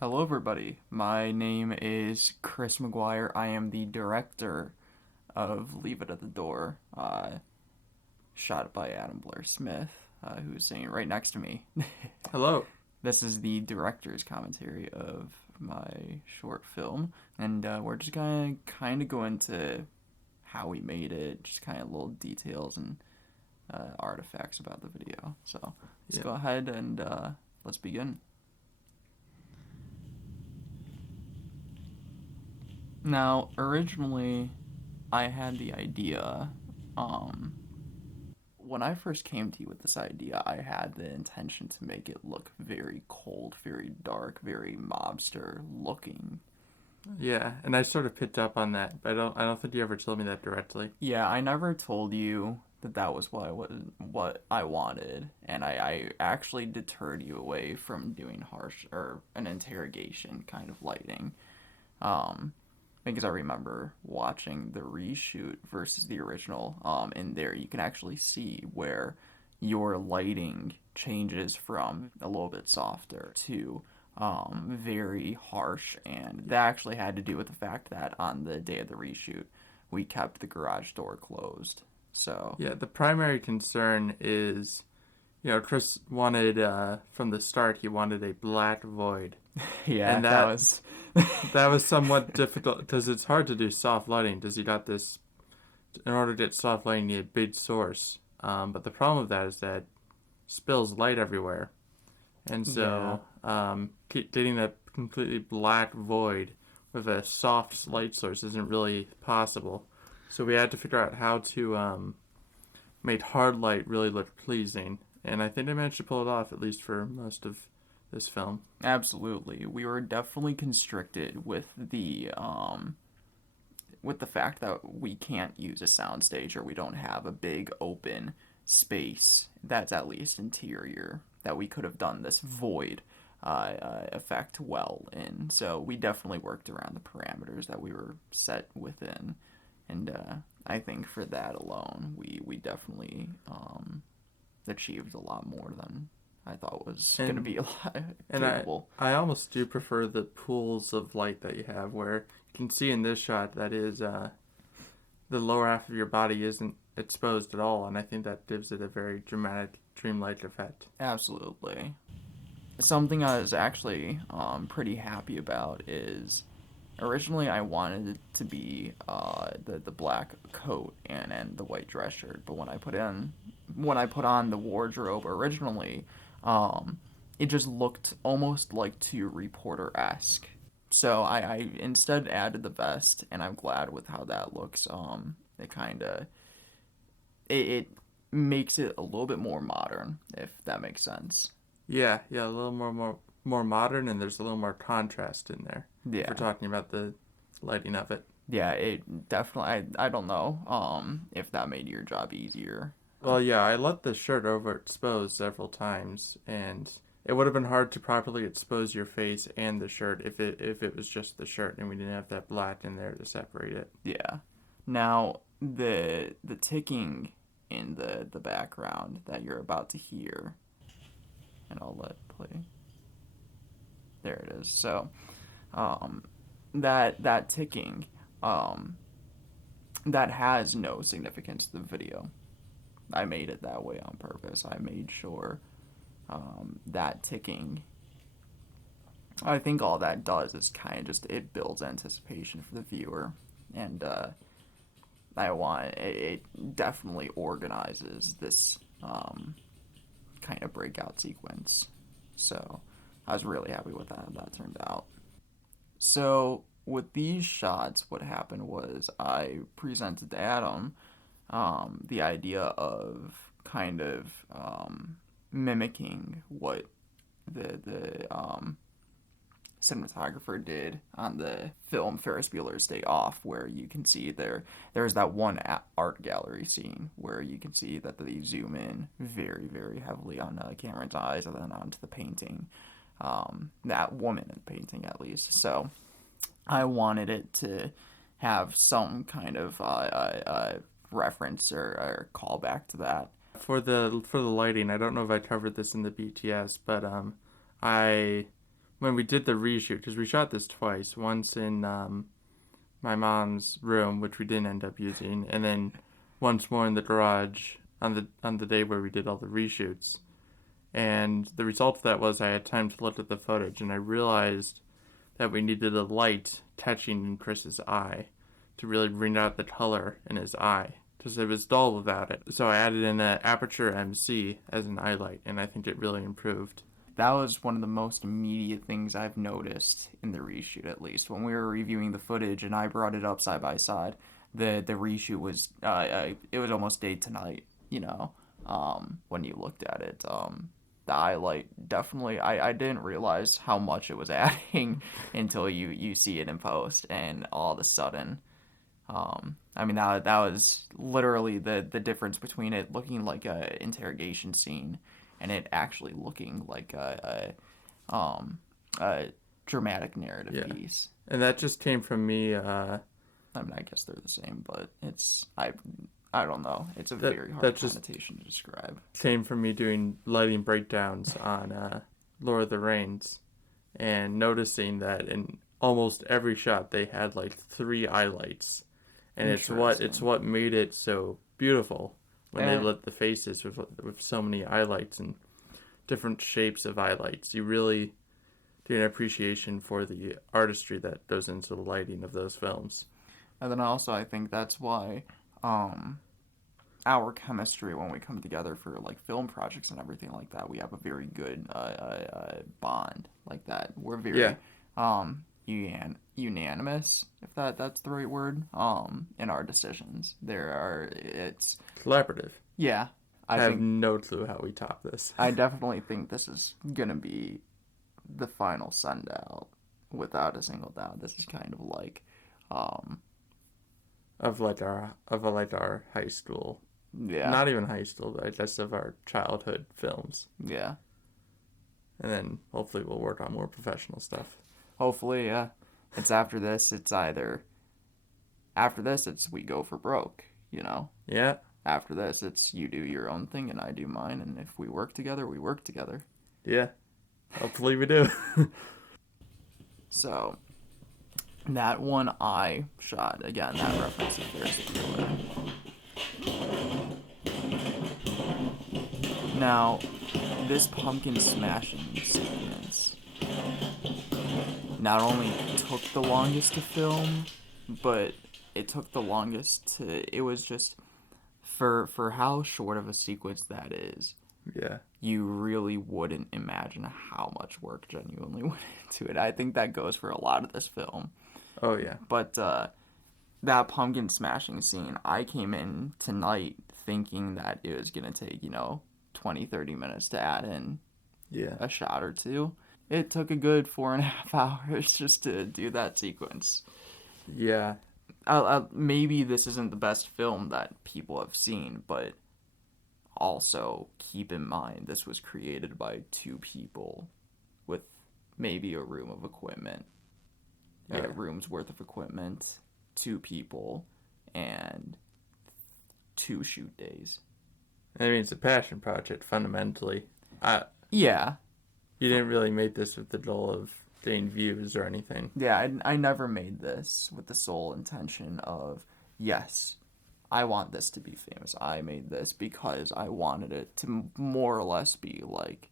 Hello, everybody. My name is Chris McGuire. I am the director of Leave It at the Door, shot by Adam Blair-Smith, who's sitting right next to me. Hello. This is the director's commentary of my short film, and we're just gonna kind of go into how we made it, just kind of little details and artifacts about the video. So let's Yeah. go ahead and let's begin. Now, originally, I had the idea. Um, when I first came to you with this idea, I had the intention to make it look very cold, very dark, very mobster looking. Yeah, and I sort of picked up on that, but I don't think you ever told me that directly. Yeah, I never told you that that was what I wanted, and I actually deterred you away from doing harsh or an interrogation kind of lighting. Um, because I remember watching the reshoot versus the original. In there, you can actually see where your lighting changes from a little bit softer to very harsh, and that actually had to do with the fact that on the day of the reshoot, we kept the garage door closed. So Yeah, the primary concern is, Chris wanted from the start he wanted a black void, yeah, and that that was that was somewhat difficult because it's hard to do soft lighting. Because you got this, in order to get soft lighting, you need a big source. But the problem with that is that spills light everywhere, and yeah. so getting a completely black void with a soft light source isn't really possible. So we had to figure out how to make hard light really look pleasing, and I think I managed to pull it off at least for most of this film. Absolutely. We were definitely constricted with the fact that we can't use a soundstage or we don't have a big open space that's at least interior that we could have done this void effect well in. So we definitely worked around the parameters that we were set within, and I think for that alone, we definitely achieved a lot more than I thought was going to And be a lot and I capable. I almost do prefer the pools of light that you have, where you can see in this shot that is the lower half of your body isn't exposed at all, and I think that gives it a very dramatic, dreamlike effect. Absolutely. Something I was actually pretty happy about is originally I wanted it to be the black coat and the white dress shirt, but when I put on the wardrobe originally, um, it just looked almost like too reporter esque. So I instead added the vest, and I'm glad with how that looks. It kind of it makes it a little bit more modern, if that makes sense. Yeah, a little more modern, and there's a little more contrast in there. If we're Yeah. talking about the lighting of it. Yeah, it definitely. I don't know. If that made your job easier. Well, yeah, I let the shirt overexpose several times, and it would have been hard to properly expose your face and the shirt if it was just the shirt and we didn't have that black in there to separate it. Yeah. Now the ticking in the background that you're about to hear, and I'll let it play. There it is. So, um, that ticking, um, that has no significance to the video. I made it that way on purpose. I made sure that ticking. I think all that does is kind of just it builds anticipation for the viewer, and I want it definitely organizes this kind of breakout sequence. So I was really happy with that. That turned out. So with these shots, what happened was I presented to Adam the idea of kind of mimicking what the cinematographer did on the film Ferris Bueller's Day Off, where you can see there's that one art gallery scene where you can see that they zoom in very very heavily on Cameron's eyes and then onto the painting, that woman in the painting at least. So I wanted it to have some kind of reference or callback to that. For the lighting, I don't know if I covered this in the BTS, but I when we did the reshoot, because we shot this twice, once in my mom's room, which we didn't end up using, and then once more in the garage on the day where we did all the reshoots. And the result of that was I had time to look at the footage, and I realized that we needed a light catching in Chris's eye to really bring out the color in his eye, because it was dull without it. So I added in an Aperture MC as an eye light, and I think it really improved. That was one of the most immediate things I've noticed in the reshoot, at least. When we were reviewing the footage and I brought it up side by side, the reshoot was, it was almost day to night, when you looked at it. The highlight definitely, I didn't realize how much it was adding until you see it in post, and all of a sudden, that was literally the difference between it looking like a interrogation scene and it actually looking like a dramatic narrative piece. And that just came from me. I guess they're the same, but I don't know. It's a very hard connotation to describe. Came from me doing lighting breakdowns on Lord of the Rings, and noticing that in almost every shot they had like 3 eye lights, and it's what made it so beautiful when they lit the faces with so many eye lights and different shapes of eye lights. You really get an appreciation for the artistry that goes into the lighting of those films. And then also I think that's why our chemistry when we come together for like film projects and everything like that, we have a very good bond like that. We're very unanimous, if that's the right word, in our decisions. It's collaborative. Yeah. I have no clue how we top this. I definitely think this is gonna be the final send out without a single doubt. This is kind of like of our high school. Yeah. Not even high school, but just of our childhood films. Yeah. And then hopefully we'll work on more professional stuff. Hopefully, yeah. It's after this, it's we go for broke, Yeah. After this, it's you do your own thing and I do mine, and if we work together, we work together. Yeah. Hopefully we do. So, that one eye shot, again, that reference to Ferris Bueller. Now, this pumpkin smashing sequence not only took the longest to film, but it took the longest to... It was just... For how short of a sequence that is, yeah, you really wouldn't imagine how much work genuinely went into it. I think that goes for a lot of this film. Oh, yeah. But that pumpkin smashing scene, I came in tonight thinking that it was going to take, 20, 30 minutes to add in a shot or two. It took a good 4.5 hours just to do that sequence. Yeah. Maybe this isn't the best film that people have seen, but also keep in mind this was created by 2 people with maybe a room of equipment, a room's worth of equipment, 2 people, and 2 shoot days. I mean, it's a passion project, fundamentally. Yeah. You didn't really make this with the goal of getting views or anything. Yeah, I never made this with the sole intention of, yes, I want this to be famous. I made this because I wanted it to more or less be like,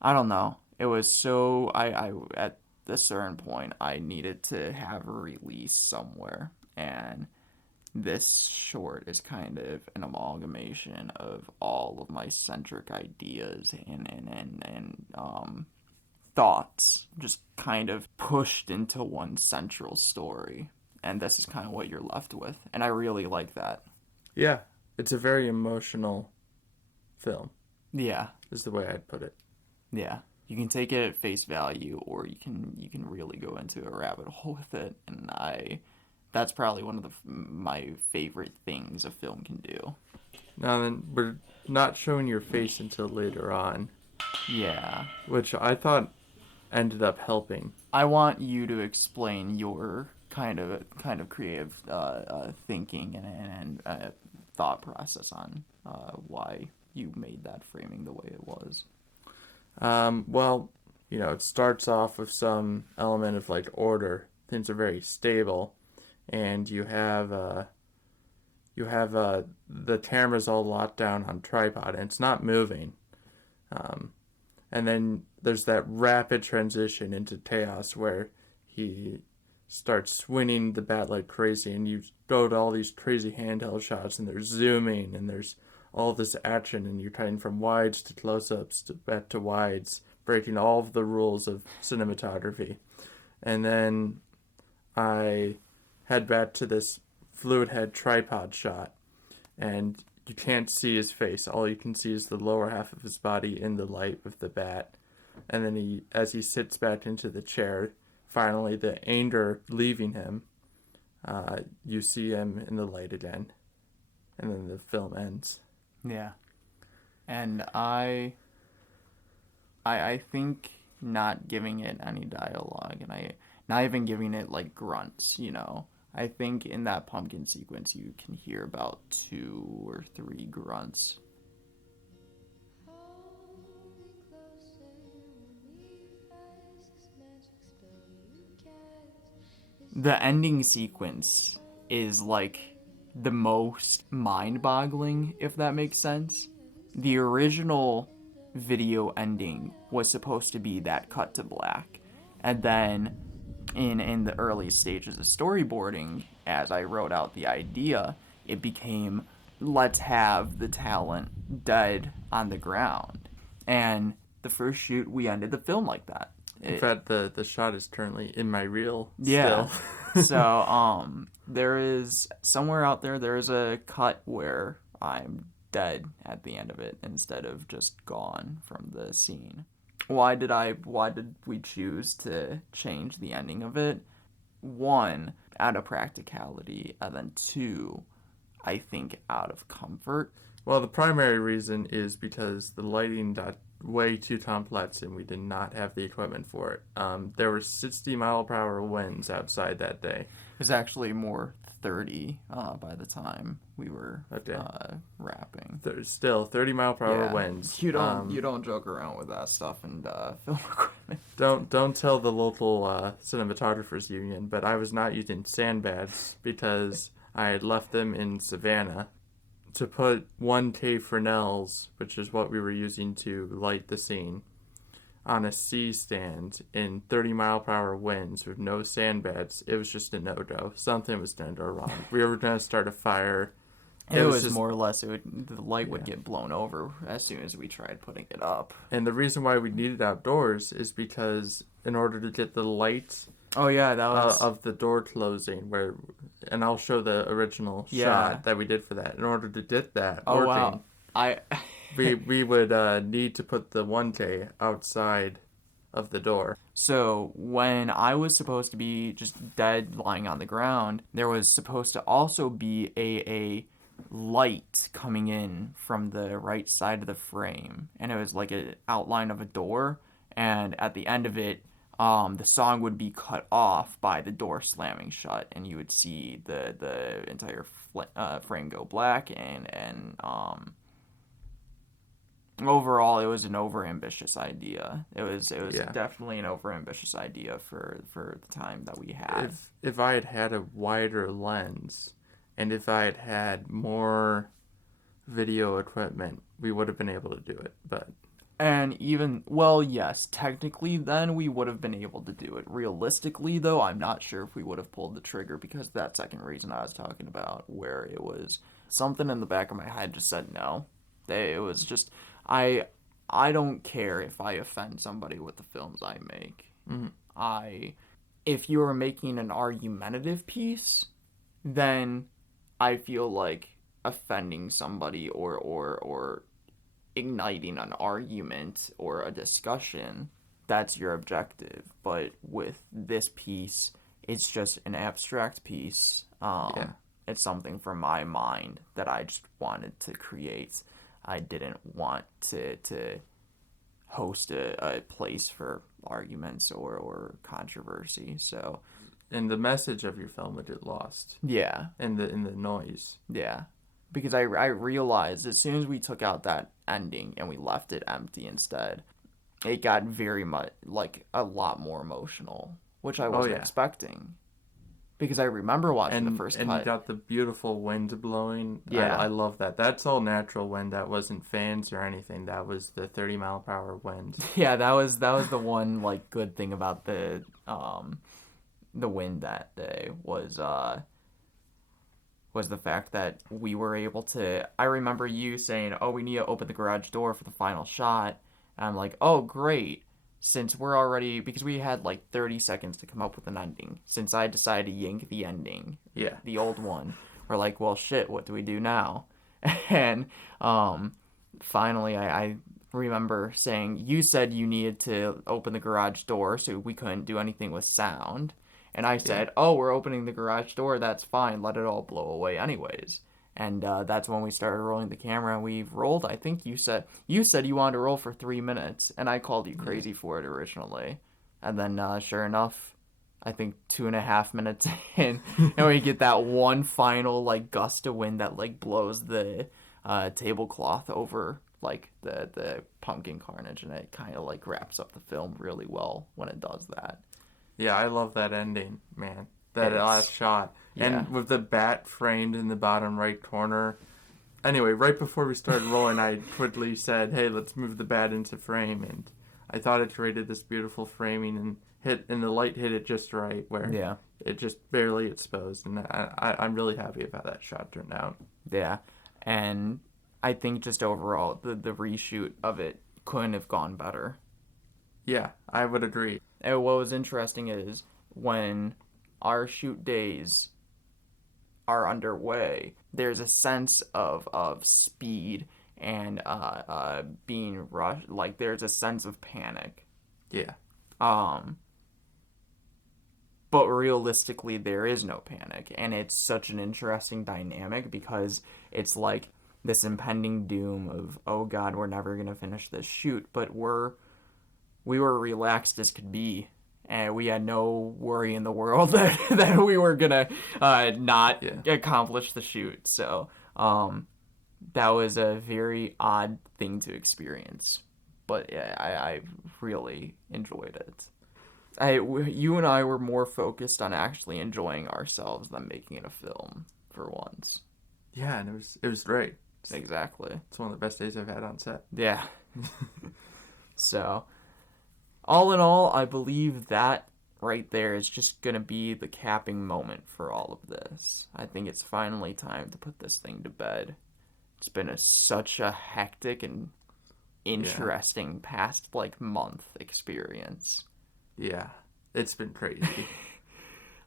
I don't know. It was so, I at a certain point, I needed to have a release somewhere. And this short is kind of an amalgamation of all of my centric ideas and thoughts just kind of pushed into one central story. And this is kind of what you're left with. And I really like that. Yeah. It's a very emotional film. Yeah. Is the way I'd put it. Yeah. You can take it at face value, or you can really go into a rabbit hole with it. And that's probably one of my favorite things a film can do. Now then, we're not showing your face until later on. Yeah. Which I thought ended up helping. I want you to explain your kind of creative thinking and thought process on why you made that framing the way it was. Well, it starts off with some element of like order. Things are very stable, and you have the camera's all locked down on tripod, and it's not moving. And then there's that rapid transition into chaos where he starts swinging the bat like crazy, and you go to all these crazy handheld shots, and there's zooming, and there's all this action, and you're cutting from wides to close-ups to back to wides, breaking all of the rules of cinematography. And then I head back to this fluid head tripod shot, and you can't see his face. All you can see is the lower half of his body in the light with the bat. And then as he sits back into the chair, finally the anger leaving him, you see him in the light again. And then the film ends. Yeah. And I think not giving it any dialogue, and not even giving it like grunts, I think in that pumpkin sequence you can hear about 2 or 3 grunts. The ending sequence is like the most mind-boggling, if that makes sense. The original video ending was supposed to be that cut to black, and then in the early stages of storyboarding, as I wrote out the idea, it became, let's have the talent dead on the ground. And the first shoot, we ended the film like that. In fact, the shot is currently in my reel Yeah. still. So there is somewhere out there is a cut where I'm dead at the end of it instead of just gone from the scene. Why did we choose to change the ending of it? 1, out of practicality, and then 2, I think out of comfort. Well, the primary reason is because the lighting got way too complex and we did not have the equipment for it. There were 60-mile-per-hour winds outside that day. It was actually more 30 by the time we were wrapping. There's still 30-mile-per-hour winds. You don't joke around with that stuff and film equipment. Don't tell the local cinematographers union, but I was not using sandbags because I had left them in Savannah to put 1K Fresnels, which is what we were using to light the scene, on a C-stand in 30-mile-per-hour winds with no sandbags. It was just a no-go. Something was going to go wrong. We were going to start a fire. It was just, more or less, the light would get blown over as soon as we tried putting it up. And the reason why we needed outdoors is because in order to get the light that was of the door closing, and I'll show the original shot that we did for that. In order to get that working, wow. we would need to put the 1K outside of the door. So when I was supposed to be just dead lying on the ground, there was supposed to also be a light coming in from the right side of the frame, and it was like an outline of a door, and at the end of it, the song would be cut off by the door slamming shut, and you would see the entire frame go black, and overall it was an overambitious idea. It was definitely an overambitious idea for the time that we had. If I had had a wider lens, and if I had had more video equipment, we would have been able to do it, but... And yes, technically then we would have been able to do it. Realistically, though, I'm not sure if we would have pulled the trigger because that second reason I was talking about, where it was something in the back of my head just said no. It was just, I don't care if I offend somebody with the films I make. Mm-hmm. If you are making an argumentative piece, then I feel like offending somebody or igniting an argument or a discussion, that's your objective. But with this piece, it's just an abstract piece. It's something from my mind that I just wanted to create. I didn't want to host a place for arguments or controversy. So, and the message of your film would get lost. Yeah. In the noise. Yeah. Because I realized as soon as we took out that ending and we left it empty instead, it got very much like a lot more emotional, which I Oh wasn't yeah. expecting because I remember watching the first And you cut. got the beautiful wind blowing. I Yeah, love that. That's all natural wind. That wasn't fans or anything. That was the 30-mile-per-hour wind. yeah, that was the one like good thing about the wind that day was the fact that we were able to. I remember you saying, "Oh, we need to open the garage door for the final shot." And I'm like, "Oh, great." Since we're already, because we had like 30 seconds to come up with an ending, since I decided to yank the ending, Yeah. the old one, we're like, well, shit, what do we do now? And finally, I remember saying, you said you needed to open the garage door, so we couldn't do anything with sound. And I Yeah. said, oh, we're opening the garage door, that's fine, let it all blow away anyways. And that's when we started rolling the camera, and we've rolled. I think you said you wanted to roll for 3 minutes, and I called you Yeah. crazy for it originally. And then sure enough, I think 2.5 minutes in, and we get that one final like gust of wind that like blows the tablecloth over like the pumpkin carnage, and it kind of like wraps up the film really well when it does that. Yeah, I love that ending, man. That last It's shot. yeah. And with the bat framed in the bottom right corner. Anyway, right before we started rolling, I quickly said, hey, let's move the bat into frame. And I thought it created this beautiful framing and the light hit it just right where Yeah. it just barely exposed. And I'm really happy about how that shot turned out. Yeah. And I think just overall the reshoot of it couldn't have gone better. Yeah, I would agree. And what was interesting is when our shoot days are underway, there's a sense of speed and being rushed. Like there's a sense of panic. Yeah. Um, but realistically, there is no panic, and it's such an interesting dynamic because it's like this impending doom of oh god, we're never gonna finish this shoot, but we were relaxed as could be, and we had no worry in the world that we were gonna not Yeah. accomplish the shoot. So that was a very odd thing to experience, but yeah, I really enjoyed it. You and I were more focused on actually enjoying ourselves than making it a film for once. Yeah, and it was great. Exactly. It's one of the best days I've had on set. Yeah. So, all in all, I believe that right there is just going to be the capping moment for all of this. I think it's finally time to put this thing to bed. It's been such a hectic and interesting past like month experience. Yeah. It's been crazy.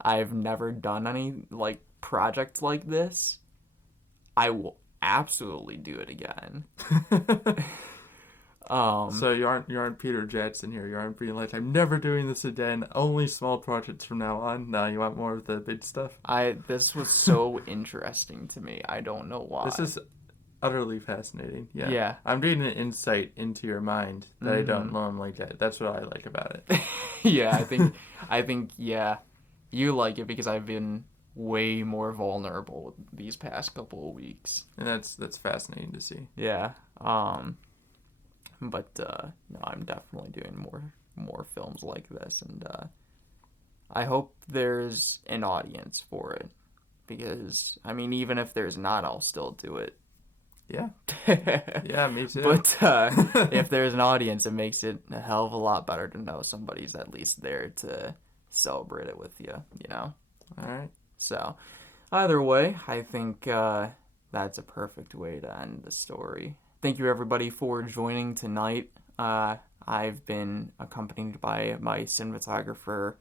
I've never done any like projects like this. I will absolutely do it again. So you aren't Peter Jackson here. You aren't being like, I'm never doing this again. Only small projects from now on. No, you want more of the big stuff. This was so interesting to me. I don't know why. This is utterly fascinating. Yeah. Yeah. I'm getting an insight into your mind that I don't normally get. That's what I like about it. Yeah, I think yeah, you like it because I've been way more vulnerable these past couple of weeks. And that's fascinating to see. Yeah. But no, I'm definitely doing more films like this, and I hope there's an audience for it because I mean, even if there's not, I'll still do it. Yeah. Yeah, me too. But if there's an audience, it makes it a hell of a lot better to know somebody's at least there to celebrate it with you, you know? All right. So, either way, I think that's a perfect way to end the story. Thank you, everybody, for joining tonight. I've been accompanied by my cinematographer,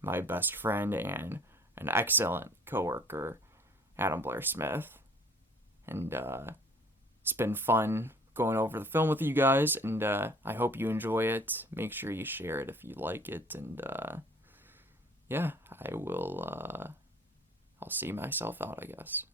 my best friend, and an excellent coworker, Adam Blair-Smith. And it's been fun going over the film with you guys, and I hope you enjoy it. Make sure you share it if you like it, and yeah, I'll see myself out, I guess.